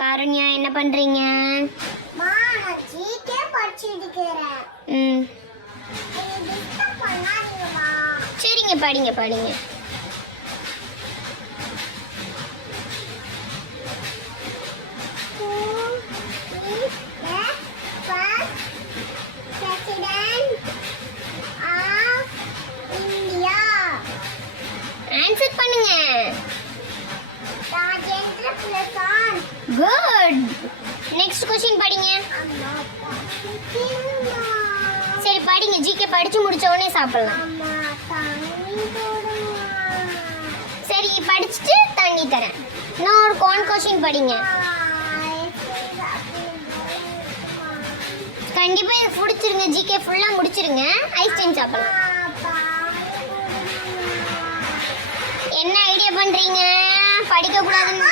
காருண்யா என்ன பண்றீங்க? நான் ஜிகே படிச்சிட்டு இருக்கேன். டிஸ்டர்ப் பண்ணாதீங்கம்மா. சரிங்க, படிங்க படிங்க. ஆன்சர் பண்ணுங்க. குட். நெக்ஸ்ட் क्वेश्चन படிங்க. சரி படிங்க. ஜிகே படிச்சு முடிச்ச உடனே சாப்பிடலாம். சரி படிச்சுட்டு தண்ணி தரேன். நான் ஒரு क्वेश्चन படிங்க. கண்டிப்பா இது பிடிச்சிருங்க. ஜிகே ஃபுல்லா முடிச்சிருங்க. ஐஸ்கிரீம் சாப்பிடலாம். என்ன ஐடியா பண்றீங்க? படிக்க கூடாதுன்னு